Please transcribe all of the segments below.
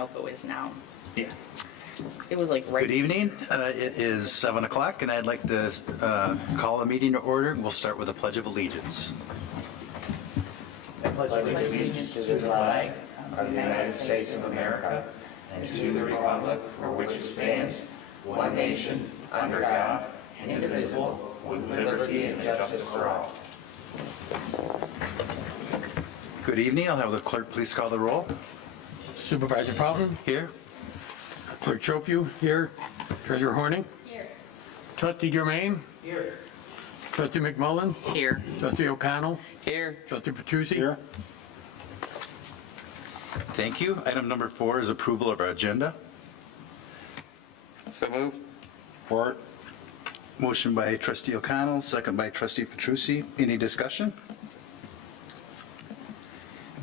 Sunoco is now. Yeah. It was like right. Good evening. It is 7 o'clock, and I'd like to call a meeting to order. We'll start with a Pledge of Allegiance. I pledge allegiance to the flag of the United States of America and to the republic for which it stands, one nation, under God, indivisible, with liberty and justice for all. Good evening. I'll have the clerk please call the roll. Supervisor Fountain, Here. Clerk Chopu, here. Treasurer Horning. Here. Trustee Germain. Here. Trustee McMullen. Here. Trustee O'Connell. Here. Trustee Petrucci. Here. Thank you. Item number 4 is approval of our agenda. So move. Support. Motion by Trustee O'Connell, second by Trustee Petrucci. Any discussion?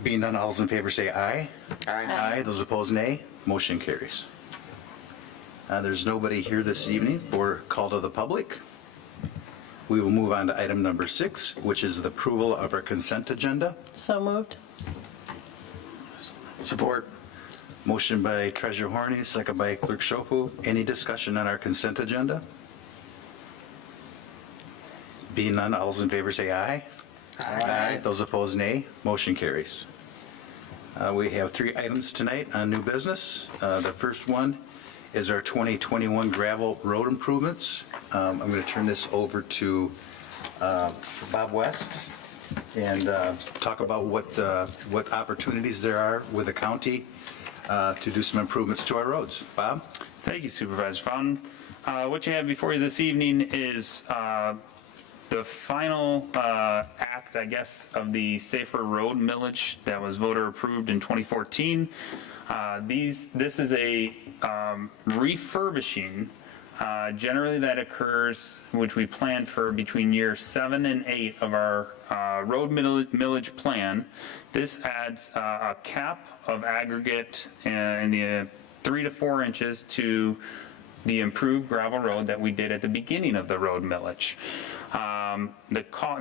Being none, all those in favor say aye. Aye. Those opposed, nay. Motion carries. There's nobody here this evening for call to the public. We will move on to item number 6, which is the approval of our consent agenda. So moved. Support. Motion by Treasurer Horny, second by Clerk Shofu. Any discussion on our consent agenda? Being none, all those in favor say aye. Aye. Those opposed, nay. Motion carries. We have 3 items tonight on new business. The first one is our 2021 gravel road improvements. I'm going to turn this over to Bob West and talk about what opportunities there are with the county to do some improvements to our roads. Bob? Thank you, Supervisor Fountain. What you have before you this evening is the final act, I guess, of the Safer Road millage that was voter approved in 2014. This is a refurbishing. Generally that occurs, which we planned for between years 7 and 8 of our road millage plan. This adds a cap of aggregate in the 3 to 4 inches to the improved gravel road that we did at the beginning of the road millage.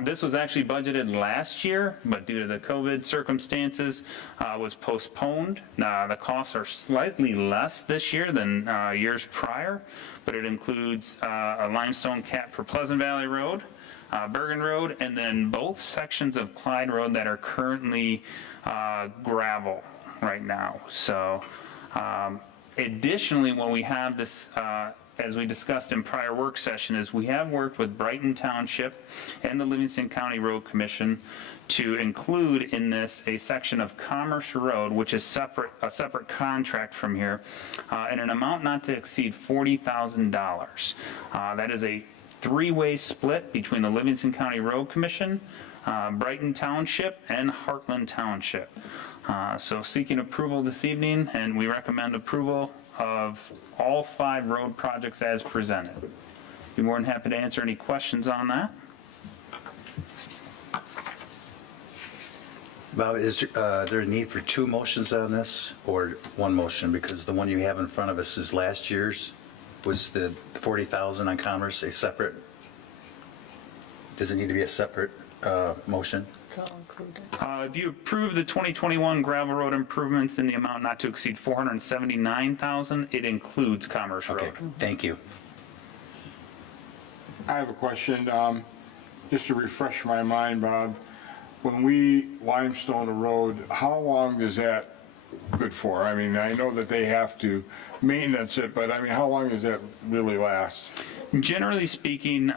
This was actually budgeted last year, but due to the COVID circumstances, was postponed. The costs are slightly less this year than years prior, but it includes a limestone cap for Pleasant Valley Road, Bergen Road, and then both sections of Clyde Road that are currently gravel right now. So additionally, what we have this, as we discussed in prior work session, is we have worked with Brighton Township and the Livingston County Road Commission to include in this a section of Commerce Road, which is a separate contract from here, in an amount not to exceed $40,000. That is a 3-way split between the Livingston County Road Commission, Brighton Township, and Heartland Township. So seeking approval this evening, and we recommend approval of all 5 road projects as presented. Be more than happy to answer any questions on that. Bob, is there a need for 2 motions on this or 1 motion? Because the one you have in front of us is last year's. Was the 40,000 on Commerce a separate? Does it need to be a separate motion? It's all included. If you approve the 2021 gravel road improvements in the amount not to exceed $479,000, it includes Commerce Okay, Road. thank you. I have a question, just to refresh my mind, Bob. When we limestone a road, how long is that good for? I mean, I know that they have to maintenance it, but I mean, how long does that really last? Generally speaking,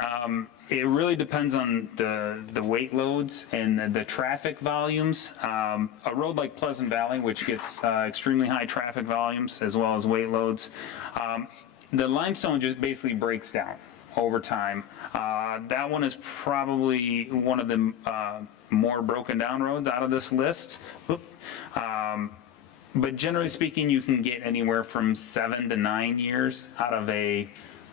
it really depends on the weight loads and the traffic volumes. A road like Pleasant Valley, which gets extremely high traffic volumes as well as weight loads, the limestone just basically breaks down over time. That one is probably one of the more broken down roads out of this list. But generally speaking, you can get anywhere from 7 to 9 years out of a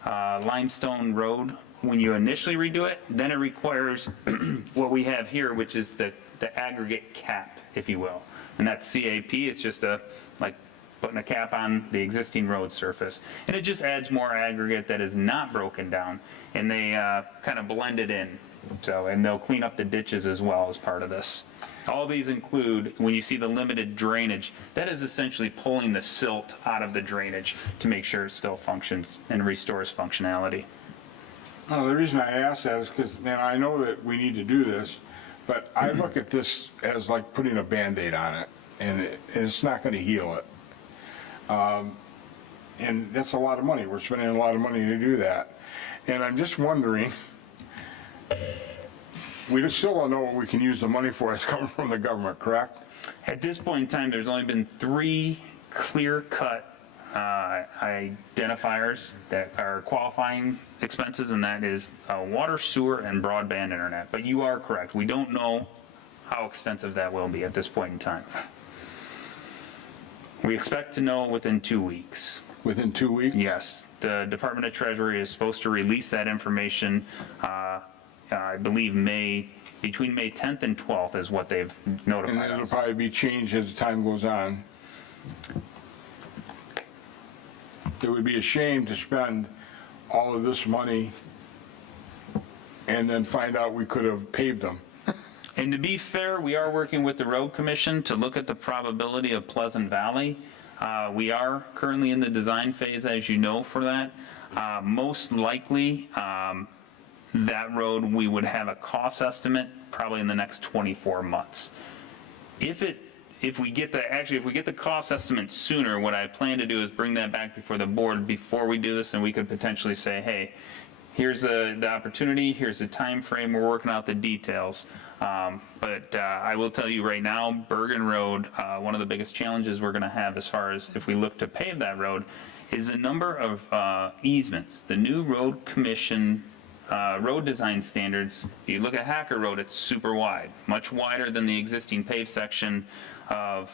limestone road when you initially redo it. Then it requires what we have here, which is the aggregate cap, if you will. And that's CAP. It's just like putting a cap on the existing road surface. And it just adds more aggregate that is not broken down. And they kind of blend it in So, and they'll clean up the ditches as well as part of this. All these include, when you see the limited drainage, that is essentially pulling the silt out of the drainage to make sure it still functions and restores functionality. No, the reason I ask that is because, man, I know that we need to do this, but I look at this as like putting a Band-Aid on it, and it's not going to heal it. And that's a lot of money. We're spending a lot of money to do that. And I'm just wondering, we still don't know what we can use the money for. It's coming from the government, correct? At this point in time, there's only been 3 clear-cut identifiers that are qualifying expenses, and that is water, sewer, and broadband internet. But you are correct. We don't know how extensive that will be at this point in time. We expect to know within 2 weeks. Within 2 weeks? Yes. The Department of Treasury is supposed to release that information, I believe between May 10th and 12th is what they've And notified then it'll us. probably be changed as time goes on. It would be a shame to spend all of this money and then find out we could have paved them. And to be fair, we are working with the Road Commission to look at the probability of Pleasant Valley. We are currently in the design phase, as you know, for that. Most likely, that road, we would have a cost estimate probably in the next 24 months. If we get the cost estimate sooner, what I plan to do is bring that back before the board before we do this, and we could potentially say, hey, here's the opportunity, here's the time frame, we're working out the details. But I will tell you right now, Bergen Road, one of the biggest challenges we're going to have as far as if we look to pave that road is the number of easements. The new road commission road design standards, if you look at Hacker Road, it's super wide, much wider than the existing paved section of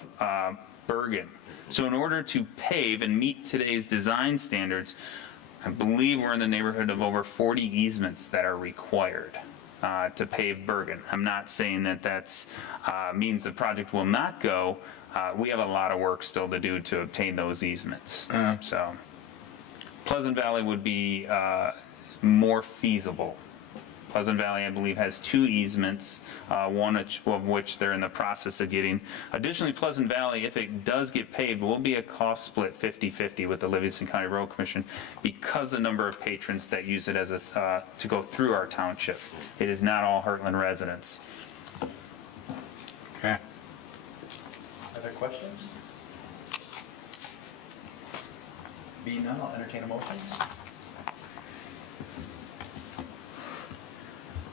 Bergen. So in order to pave and meet today's design standards, I believe we're in the neighborhood of over 40 easements that are required to pave Bergen. I'm not saying that that's means the project will not go. We have a lot of work still to do to obtain those easements. So Pleasant Valley would be more feasible. Pleasant Valley, I believe, has 2 easements, one of which they're in the process of getting. Additionally, Pleasant Valley, if it does get paved, will be a cost split 50-50 with the Livingston County Road Commission because the number of patrons that use it as to go through our township. It is not all Heartland residents. Okay. Other questions? Being none, I'll entertain a motion.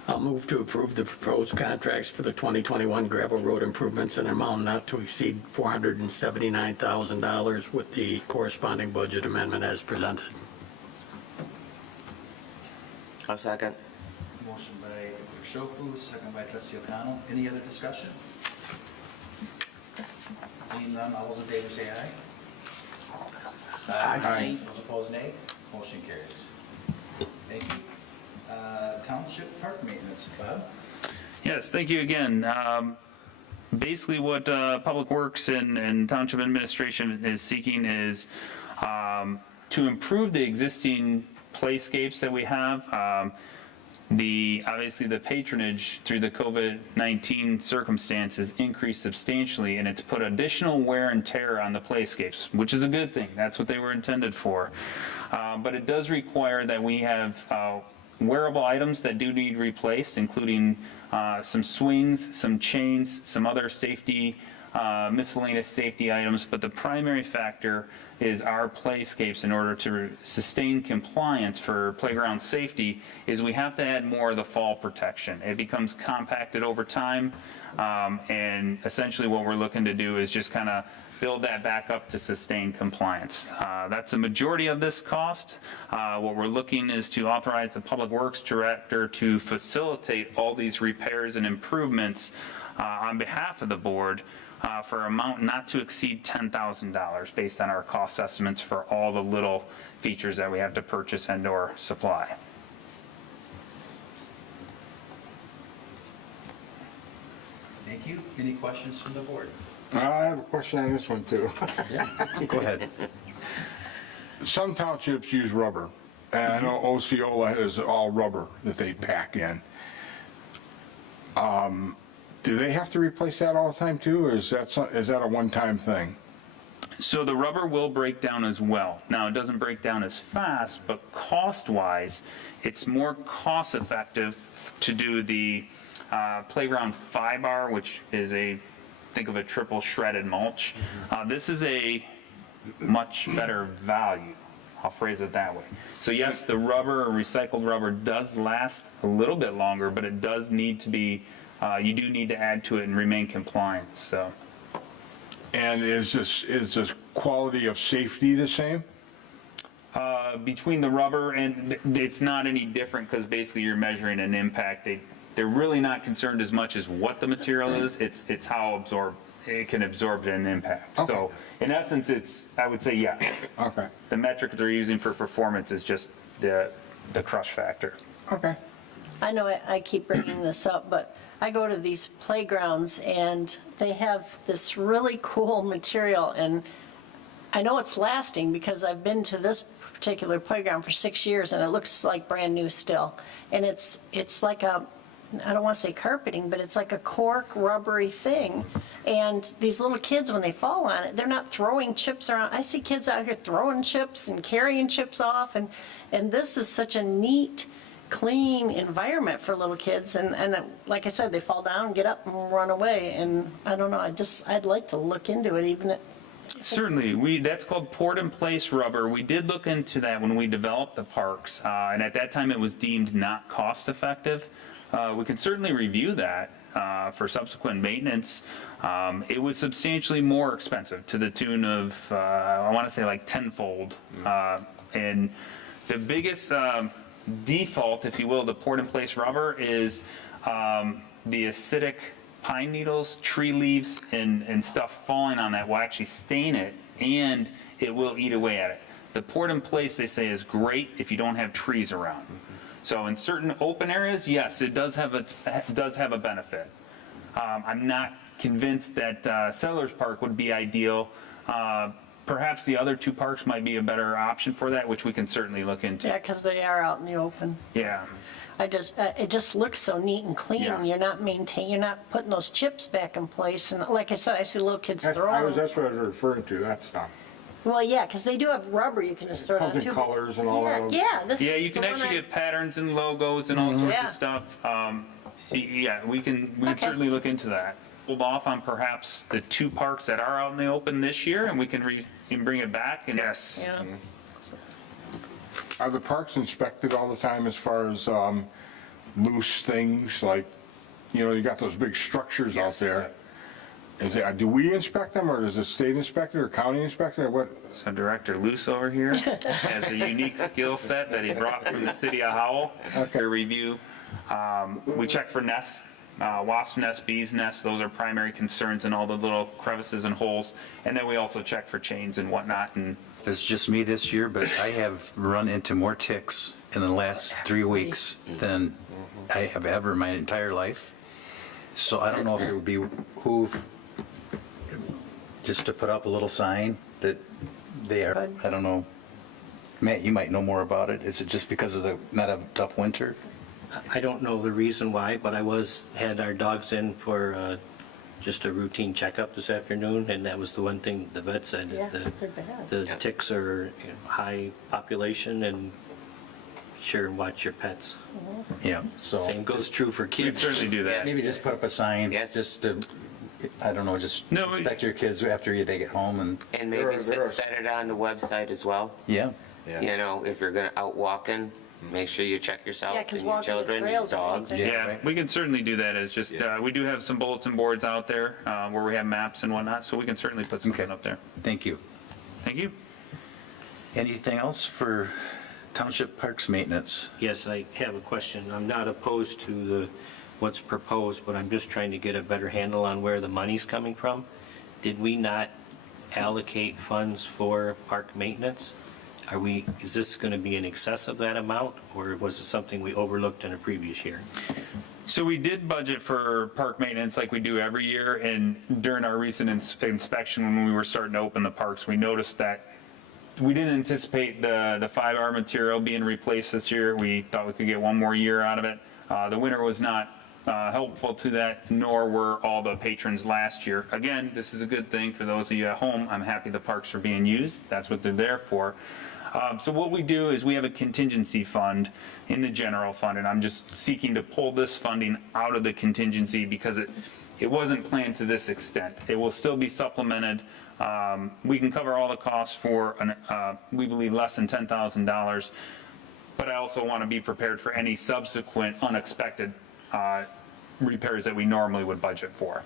I'll move to approve the proposed contracts for the 2021 gravel road improvements in an amount not to exceed $479,000 with the corresponding budget amendment as presented. I'll second. Motion by Shofu, second by Trustee O'Connell. Any other discussion? Being none, all those in favor say aye. Aye. Those opposed, nay. Motion carries. Thank you. Township park maintenance, Bob? Yes, thank you again. Basically what Public Works and Township Administration is seeking is to improve the existing playscapes that we have. Obviously the patronage through the COVID-19 circumstances increased substantially, and it's put additional wear and tear on the playscapes, which is a good thing. That's what they were intended for. But it does require that we have wearable items that do need replaced, including some swings, some chains, some other safety, miscellaneous safety items. But the primary factor is our playscapes. In order to sustain compliance for playground safety, is we have to add more of the fall protection. It becomes compacted over time, and essentially what we're looking to do is just kind of build that back up to sustain compliance. That's the majority of this cost. What we're looking is to authorize the Public Works Director to facilitate all these repairs and improvements on behalf of the board for an amount not to exceed $10,000 based on our cost estimates for all the little features that we have to purchase and or supply. Thank you. Any questions from the board? I have a question on this one too. Yeah, go ahead. Some townships use rubber, and I know Osceola is all rubber that they pack in. Do they have to replace that all the time too, or is that a one-time thing? So the rubber will break down as well. Now, it doesn't break down as fast, but cost-wise, it's more cost-effective to do the playground 5-bar, which is think of a triple shredded mulch. This is a much better value. I'll phrase it that way. So yes, the rubber or recycled rubber does last a little bit longer, but it does need to be, you do need to add to it and remain compliant, so. And is this quality of safety the same? Between the rubber and, it's not any different because basically you're measuring an impact. They're really not concerned as much as what the material is, it's how it can absorb an impact. Okay. So in essence, I would say yes. Okay. The metric they're using for performance is just the crush factor. Okay. I know I keep bringing this up, but I go to these playgrounds and they have this really cool material, and I know it's lasting because I've been to this particular playground for 6 years and it looks like brand new still. And it's like I don't want to say carpeting, but it's like a cork rubbery thing. And these little kids, when they fall on it, they're not throwing chips around. I see kids out here throwing chips and carrying chips off, and this is such a neat, clean environment for little kids. And like I said, they fall down, get up, and run away. And I don't know, I'd like to look into it, even if Certainly, that's called port-in-place rubber. We did look into that when we developed the parks, and at that time it was deemed not cost-effective. We can certainly review that for subsequent maintenance. It was substantially more expensive, to the tune of, I want to say like tenfold. And the biggest default, if you will, the port-in-place rubber is the acidic pine needles, tree leaves, and stuff falling on that will actually stain it, and it will eat away at it. The port-in-place, they say, is great if you don't have trees around. So in certain open areas, yes, it does have a benefit. I'm not convinced that Settlers Park would be ideal. Perhaps the other two parks might be a better option for that, which we can certainly look into. yeah, because they are out in the open. Yeah. It just looks so neat and clean. Yeah. You're not putting those chips back in place. And like I said, I see little kids throwing them. That's what I was referring to, that stuff. Well, yeah, because they do have rubber you can just throw it on Comes in too. colors and all that. Yeah, this Yeah, is you can the one actually I- get patterns and logos and all sorts Yeah. of stuff. Yeah, we can Okay. certainly look into that. Hold off on perhaps the two parks that are out in the open this year, and we can bring it back. And yes. Yeah. Are the parks inspected all the time as far as loose things, like, you got those big structures out Yes. there? Do we inspect them, or does the state inspect it, or county inspect it, or what? So Director Luce over here has a unique skill set that he brought from the city of Howell to review. We check for nests, wasp nests, bees nests. Those are primary concerns in all the little crevices and holes. And then we also check for chains and whatnot. And It's just me this year, but I have run into more ticks in the last 3 weeks than I have ever in my entire life. So I don't know if it would be just to put up a little sign that they are, Good. I don't know. Matt, you might know more about it. Is it just because of not a tough winter? I don't know the reason why, but I had our dogs in for just a routine checkup this afternoon, and that was the one thing the vet said, Yeah, that they're bad. the ticks are high population, and sure, watch your pets. Yeah, so. Same goes true for we'd kids. certainly do that. Maybe just put up a sign, Yes. just to, I don't know, just No, inspect your kids after they get home and, And There maybe are- set it on the website as well. yeah. If you're gonna out walking, make sure you check yourself Yeah, 'cause and your walking the children, your trails or dogs. anything. Yeah, right. we can certainly do that as just, we do have some bulletin boards out there where we have maps and whatnot, so we can certainly put something Okay. up there. Thank you. Thank you. Anything else for Township Parks maintenance? Yes, I have a question. I'm not opposed to what's proposed, but I'm just trying to get a better handle on where the money's coming from. Did we not allocate funds for park maintenance? Is this going to be in excess of that amount, or was it something we overlooked in a previous year? So we did budget for park maintenance like we do every year, and during our recent inspection, when we were starting to open the parks, we noticed that we didn't anticipate the 5R material being replaced this year. We thought we could get one more year out of it. The winter was not helpful to that, nor were all the patrons last year. Again, this is a good thing for those of you at home. I'm happy the parks are being used. That's what they're there for. So what we do is we have a contingency fund in the general fund, and I'm just seeking to pull this funding out of the contingency because it wasn't planned to this extent. It will still be supplemented. We can cover all the costs for, we believe, less than $10,000, but I also want to be prepared for any subsequent unexpected repairs that we normally would budget for.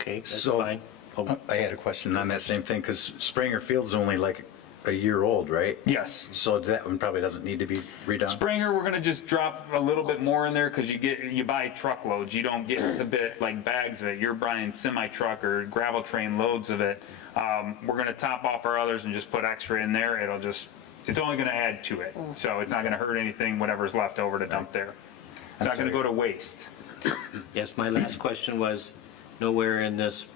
Okay, that's So- fine. Oh, I had a question on that same thing, because Springer Field's only like a year old, right? Yes. So that one probably doesn't need to be redone? Springer, we're gonna just drop a little bit more in there because you buy truckloads. You don't get a bit like bags of it. You're buying semi-truck or gravel train loads of it. We're gonna top off our others and just put extra in there. It's only gonna add to it. So it's not gonna hurt anything, whatever's left over to dump there. It's not gonna go to waste. Yes, my last question was, nowhere in this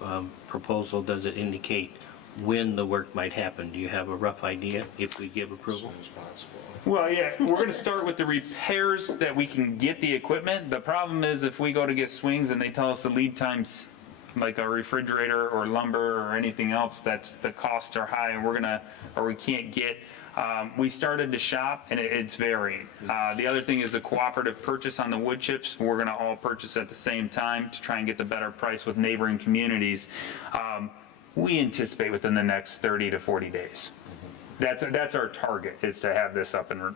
proposal does it indicate when the work might happen. Do you have a rough idea if we give approval? Well, yeah, we're gonna start with the repairs that we can get the equipment. The problem is if we go to get swings and they tell us the lead times, like a refrigerator or lumber or anything else, the costs are high and we can't get. We started to shop and it's varying. The other thing is a cooperative purchase on the wood chips. We're gonna all purchase at the same time to try and get the better price with neighboring communities. We anticipate within the next 30 to 40 days. That's our target, is to have this up and,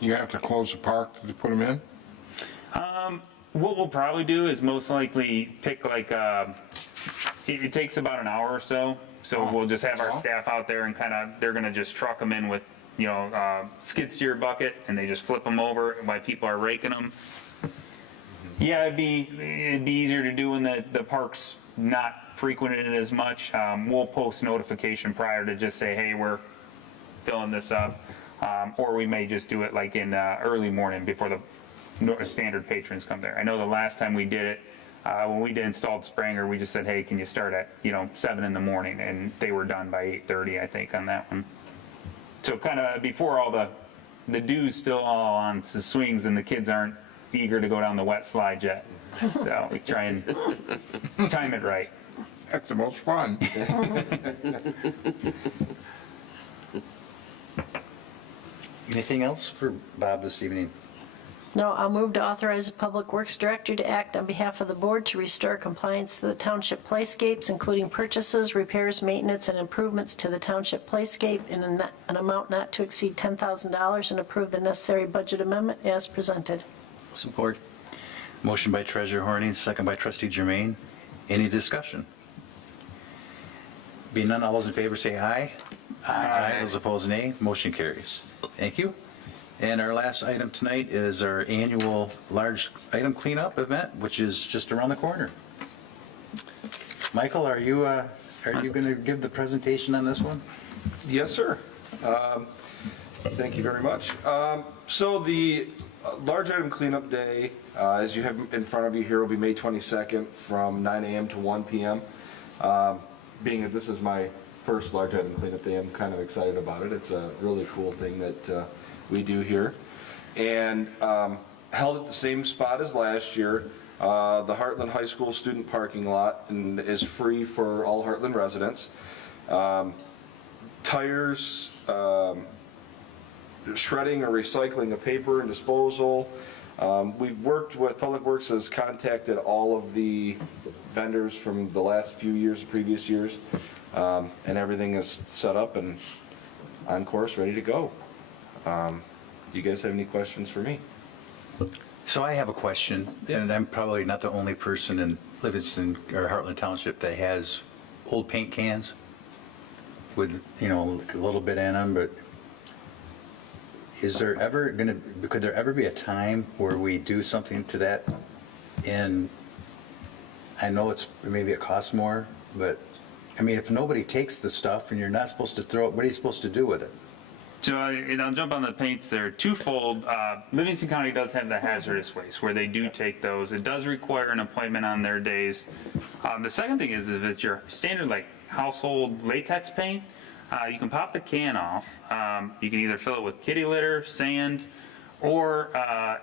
You have to close the park to put them in? what we'll probably do is most likely pick it takes about an hour or so. So we'll just have our that's all? staff out there and they're gonna just truck them in with, skid steer bucket, and they just flip them over while people are raking them. Yeah, it'd be easier to do when the park's not frequented as much. We'll post notification prior to just say, hey, we're filling this up. Or we may just do it like in early morning before the standard patrons come there. I know the last time we did it, when we installed Springer, we just said, hey, can you start at 7 in the morning, and they were done by 8:30, I think, on that one. So before all the dew's still all on the swings and the kids aren't eager to go down the wet slide yet. So we try and time it right. That's the most fun. Anything else for Bob this evening? No, I'll move to authorize the Public Works Director to act on behalf of the board to restore compliance to the township playscapes, including purchases, repairs, maintenance, and improvements to the township playscape in an amount not to exceed $10,000, and approve the necessary budget amendment as presented. Support. Motion by Treasurer Horning, second by Trustee Germain. Any discussion? Being none, all those in favor say aye. Aye. Those opposed, nay. Motion carries. Thank you. And our last item tonight is our annual large item cleanup event, which is just around the corner. Michael, are you going to give the presentation on this one? Yes, sir. Thank you very much. So the large item cleanup day, as you have in front of you here, will be May 22nd from 9 a.m. to 1 p.m. Being that this is my first large item cleanup day, I'm kind of excited about it. It's a really cool thing that we do here. And held at the same spot as last year, the Heartland High School student parking lot, and is free for all Heartland residents. Tires, shredding or recycling of paper and disposal. We've worked with, Public Works has contacted all of the vendors from the last few years, previous years, and everything is set up and on course, ready to go. Do you guys have any questions for me? So I have a question, and I'm probably not the only person in Livingston or Heartland Township that has old paint cans with, a little bit in them, but is there ever could there ever be a time where we do something to that? And I know maybe it costs more, but if nobody takes the stuff and you're not supposed to throw it, what are you supposed to do with it? So, I'll jump on the paints there. Twofold, Livingston County does have the hazardous waste where they do take those. It does require an appointment on their days. The second thing is if it's your standard household latex paint, you can pop the can off. You can either fill it with kitty litter, sand, Or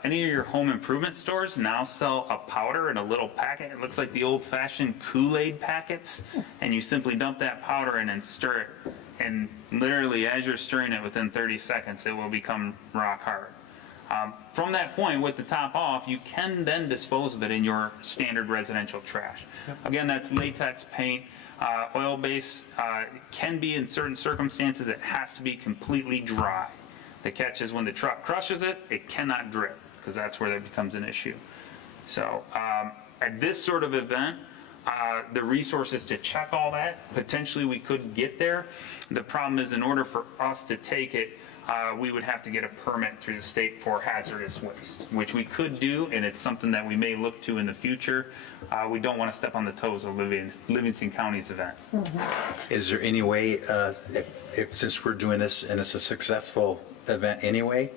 any of your home improvement stores now sell a powder in a little packet. It looks like the old-fashioned Kool-Aid packets, and you simply dump that powder in and stir it. And literally, as you're stirring it, within 30 seconds, it will become rock hard. From that point, with the top off, you can then dispose of it in your standard residential trash. Again, that's latex paint. Oil base can be, in certain circumstances, it has to be completely dry. The catch is when the truck crushes it, it cannot drip, because that's where that becomes an issue. So at this sort of event, the resources to check all that, potentially we could get there. The problem is, in order for us to take it, we would have to get a permit through the state for hazardous waste, which we could do, and it's something that we may look to in the future. We don't want to step on the toes of Livingston County's event. Is there any way, since we're doing this and it's a successful event anyway,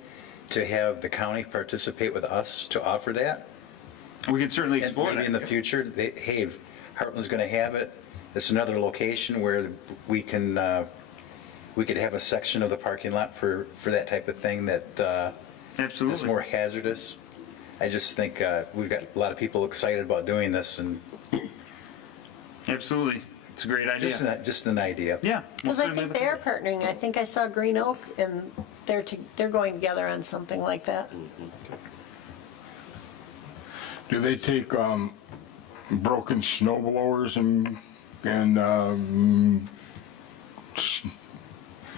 to have the county participate with us to offer that? We could certainly And explore maybe that. in the future, hey, Heartland's going to have it. It's another location where we can, we could have a section of the parking lot for that type of thing that's Absolutely. more hazardous. I just think we've got a lot of people excited about doing this, and Absolutely. It's a great idea. just an idea. Yeah. Because I think they're partnering. I think I saw Green Oak, and they're going together on something like that. Do they take broken snow blowers and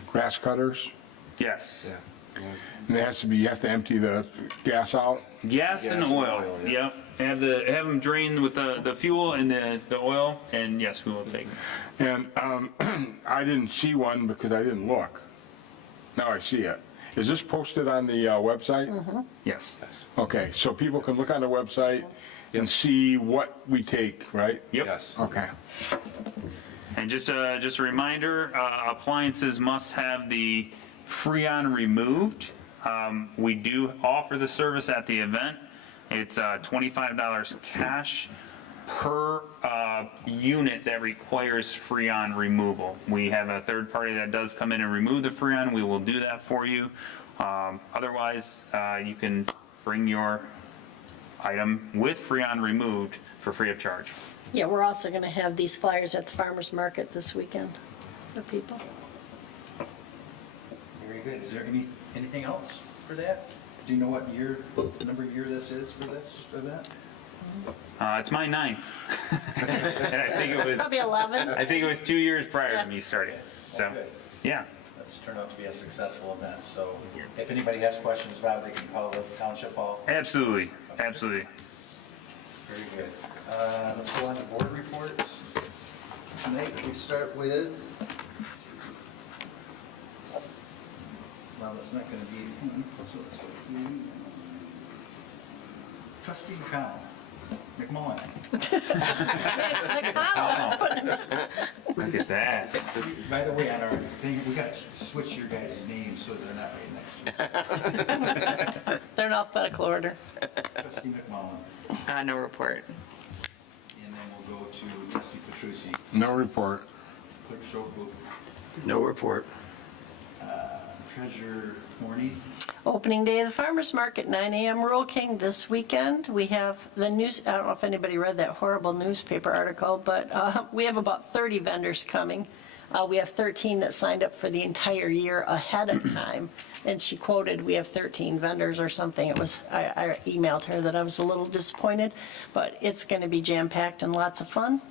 grass cutters? Yes. And it has to be, you have to empty the gas out? Gas and oil. Yep. Have them drain with the fuel and the oil, and yes, we will take it. And I didn't see one because I didn't look. Now I see it. Is this posted on the website? Yes. Okay, so people can look on the website and see what we take, right? Yep. Yes. Okay. And just a reminder, appliances must have the Freon removed. We do offer the service at the event. It's $25 cash per unit that requires Freon removal. We have a third party that does come in and remove the Freon. We will do that for you. Otherwise, you can bring your item with Freon removed for free of charge. Yeah, we're also going to have these flyers at the farmer's market this weekend for people. Very good. Is there anything else for that? Do you know what number year this is for this event? It's my 9th. And I think it was, Probably 11. I think it was 2 years prior to me starting. So, Okay. yeah. That's turned out to be a successful event, so if anybody has questions about it, they can call the township hall. Absolutely. Absolutely. Very good. Let's go on to board reports. Tonight, we start with, well, it's not going to be, so it's going to be Trustee McMullen. Look at that. By the way, on our thing, we got to switch your guys' names so they're not right next to They're in alphabetical order. each other. Trustee McMullen. No report. And then we'll go to Trustee Petrucci, No report. Clerk Schofield, No report. Treasurer Horny. Opening day of the farmer's market, 9 a.m. Rural King this weekend. We have the news, I don't know if anybody read that horrible newspaper article, but we have about 30 vendors coming. We have 13 that signed up for the entire year ahead of time. And she quoted, we have 13 vendors or something. It was, I emailed her that I was a little disappointed, but it's going to be jam-packed and lots of fun.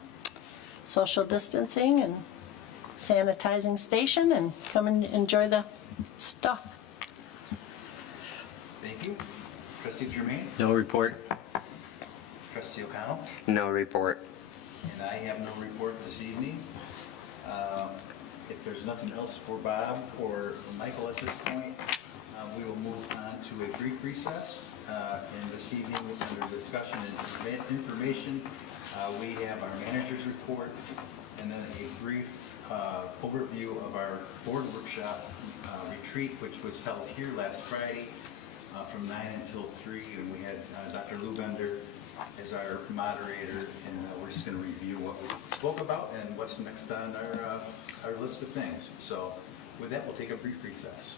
Social distancing and sanitizing station, and come and enjoy the stuff. Thank you. Trustee Germain, No report? Trustee O'Connell, No report. and I have no report this evening. If there's nothing else for Bob or Michael at this point, we will move on to a brief recess. And this evening, under discussion and information, we have our manager's report and then a brief overview of our board workshop retreat, which was held here last Friday from 9 until 3, and we had Dr. Lou Bender as our moderator, and we're just going to review what we spoke about and what's next on our list of things. So with that, we'll take a brief recess.